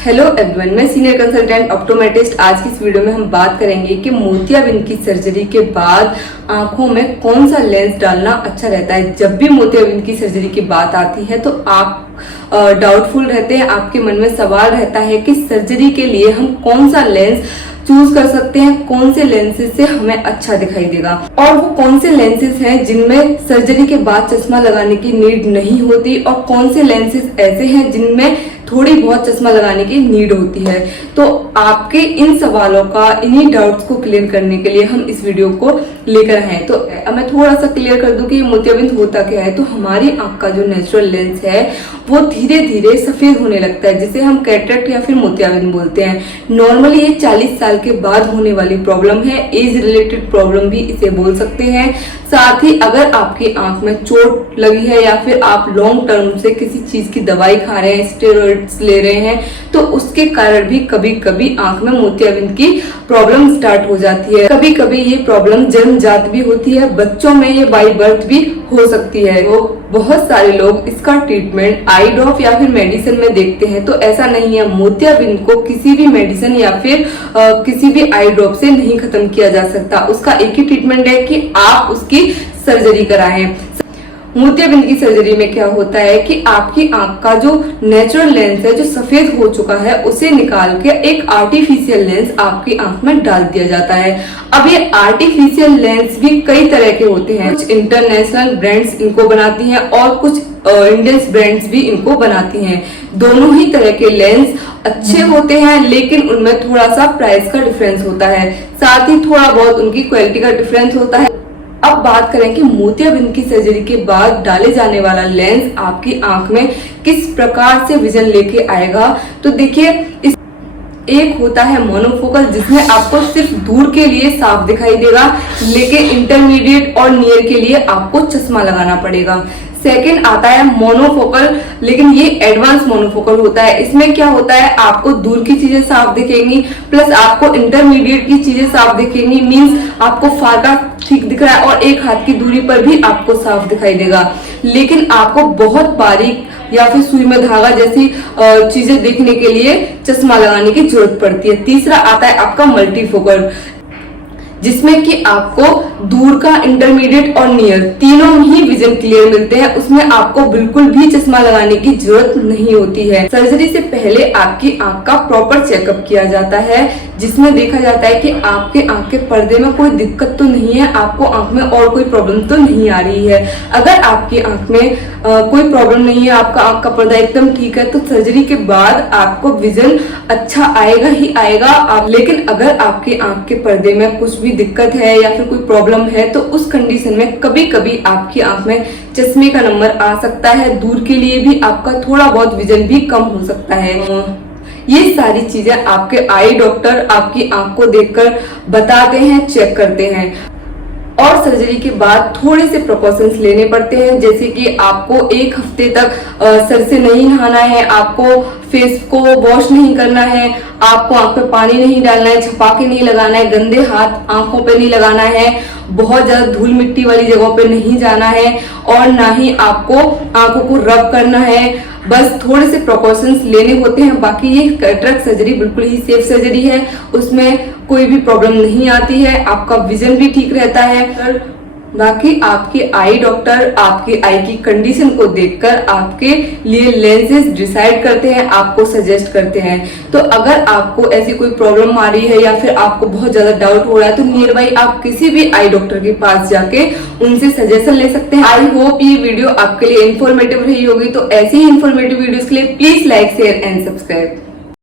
Hello everyone, मैं senior consultant optometrist. आज की इस वीडियो में हम बात करेंगे कि मोतियाबिंद की सर्जरी के बाद आंखों में कौन सा लेंस डालना अच्छा रहता है। जब भी मोतियाबिंद की सर्जरी की बात आती है तो आप डाउटफुल रहते हैं, आपके मन में सवाल रहता है कि सर्जरी के लिए हम कौन सा लेंस चूज कर सकते हैं, कौन से लेंसेज से हमें अच्छा दिखाई देगा और वो कौन से लेंसेज हैं जिनमें सर्जरी के बाद चश्मा लगाने की नीड नहीं होती और कौन से लेंसेज ऐसे हैं जिनमें थोड़ी बहुत चश्मा लगाने की नीड होती है। तो आपके इन सवालों का, इन्हीं डाउट्स को क्लियर करने के लिए हम इस वीडियो को लेकर आए हैं। तो मैं थोड़ा सा क्लियर कर दूं कि मोतियाबिंद होता क्या है। तो हमारी आंख का जो नेचुरल लेंस है वो धीरे धीरे सफेद होने लगता है, जिसे हम कैटरेक्ट या फिर मोतियाबिंद बोलते हैं। नॉर्मली ये 40 साल के बाद होने वाली प्रॉब्लम है, एज रिलेटेड प्रॉब्लम भी इसे बोल सकते हैं। साथ ही अगर आपकी आंख में चोट लगी है या फिर आप लॉन्ग टर्म से किसी चीज की दवाई खा रहे हैं, स्टेरॉइड्स ले रहे हैं, तो उसके कारण भी कभी कभी आंख में मोतियाबिंद की प्रॉब्लम स्टार्ट हो जाती है। कभी कभी ये प्रॉब्लम जन्मजात भी होती है, बच्चों में ये बाई बर्थ भी हो सकती है। तो बहुत सारे लोग इसका ट्रीटमेंट आई ड्रॉप या फिर मेडिसिन में देखते हैं। तो ऐसा नहीं है, मोतियाबिंद को किसी भी मेडिसिन या फिर किसी भी आई ड्रॉप से नहीं खत्म किया जा सकता। उसका एक ही ट्रीटमेंट है कि आप उसकी सर्जरी कराएं। मोतियाबिंद की सर्जरी में क्या होता है कि आपकी आंख का जो नेचुरल लेंस है, जो सफेद हो चुका है, उसे निकाल के एक आर्टिफिशियल लेंस आपकी आंख में डाल दिया जाता है। अब ये आर्टिफिशियल लेंस भी कई तरह के होते हैं। कुछ इंटरनेशनल ब्रांड्स इनको बनाती हैं और कुछ इंडियन ब्रांड्स भी इनको बनाती हैं। दोनों ही तरह के लेंस अच्छे होते हैं, लेकिन उनमें थोड़ा सा प्राइस का डिफरेंस होता है, साथ ही थोड़ा बहुत उनकी क्वालिटी का डिफरेंस होता है। अब बात करें कि मोतियाबिंद की सर्जरी के बाद डाले जाने वाला लेंस आपकी आंख में किस प्रकार से विजन लेके आएगा। तो देखिए, एक होता है मोनोफोकल, जिसमें आपको सिर्फ दूर के लिए साफ दिखाई देगा, लेकिन इंटरमीडिएट और नियर के लिए आपको चश्मा लगाना पड़ेगा। सेकंड आता है मोनोफोकल, लेकिन ये एडवांस मोनोफोकल होता है। इसमें क्या होता है, आपको दूर की चीजें साफ दिखेंगी, प्लस आपको इंटरमीडिएट की चीजें साफ दिखेंगी। मींस आपको फार का ठीक दिख रहा है और एक हाथ की दूरी पर भी आपको साफ दिखाई देगा, लेकिन आपको बहुत बारीक या फिर सुई में धागा जैसी चीजें देखने के लिए चश्मा लगाने की जरूरत पड़ती है। तीसरा आता है आपका मल्टीफोकल, जिसमें कि आपको दूर का, इंटरमीडिएट और नियर तीनों ही विजन क्लियर मिलते हैं। उसमें आपको बिल्कुल भी चश्मा लगाने की जरूरत नहीं होती है। सर्जरी से पहले आपकी आंख का प्रॉपर चेकअप किया जाता है, जिसमें देखा जाता है कि आपके आंख के पर्दे में कोई दिक्कत तो नहीं है, आपको आंख में और कोई प्रॉब्लम तो नहीं आ रही है। अगर आपकी आंख में कोई प्रॉब्लम नहीं है, आपका आंख का पर्दा एकदम ठीक है, तो सर्जरी के बाद आपको विजन अच्छा आएगा ही आएगा। लेकिन अगर आपकी आंख के पर्दे में कुछ भी दिक्कत है या फिर कोई प्रॉब्लम है, तो उस कंडीशन में कभी कभी आपकी आंख में चश्मे का नंबर आ सकता है। दूर के लिए भी आपका थोड़ा बहुत विजन भी कम हो सकता है। ये सारी चीजें आपके आई डॉक्टर आपकी आंख को देखकर बताते हैं, चेक करते हैं। और सर्जरी के बाद थोड़े से प्रिकॉशंस लेने पड़ते हैं, जैसे कि आपको 1 हफ्ते तक सर से नहीं नहाना है, आपको फेस को वॉश नहीं करना है, आपको आंख पे पानी नहीं डालना है, छपाके नहीं लगाना है, गंदे हाथ आंखों पे नहीं लगाना है, बहुत ज्यादा धूल मिट्टी वाली जगहों पे नहीं जाना है और ना ही आपको आंखों को रब करना है। बस थोड़े से प्रिकॉशंस लेने होते हैं। बाकी ये कैटरेक्ट सर्जरी बिल्कुल ही सेफ सर्जरी है, उसमें कोई भी प्रॉब्लम नहीं आती है, आपका विजन भी ठीक रहता है। बाकी आपके आई डॉक्टर आपकी आई की कंडीशन को देखकर आपके लिए लेंसेज डिसाइड करते हैं, आपको सजेस्ट करते हैं। तो अगर आपको ऐसी कोई प्रॉब्लम आ रही है या फिर आपको बहुत ज्यादा डाउट हो रहा है, तो नियर बाई आप किसी भी आई डॉक्टर के पास जाके उनसे सजेशन ले सकते हैं। आई होप ये वीडियो आपके लिए इन्फॉर्मेटिव रही होगी। तो ऐसी ही इन्फॉर्मेटिव वीडियोस के लिए please like, share and subscribe.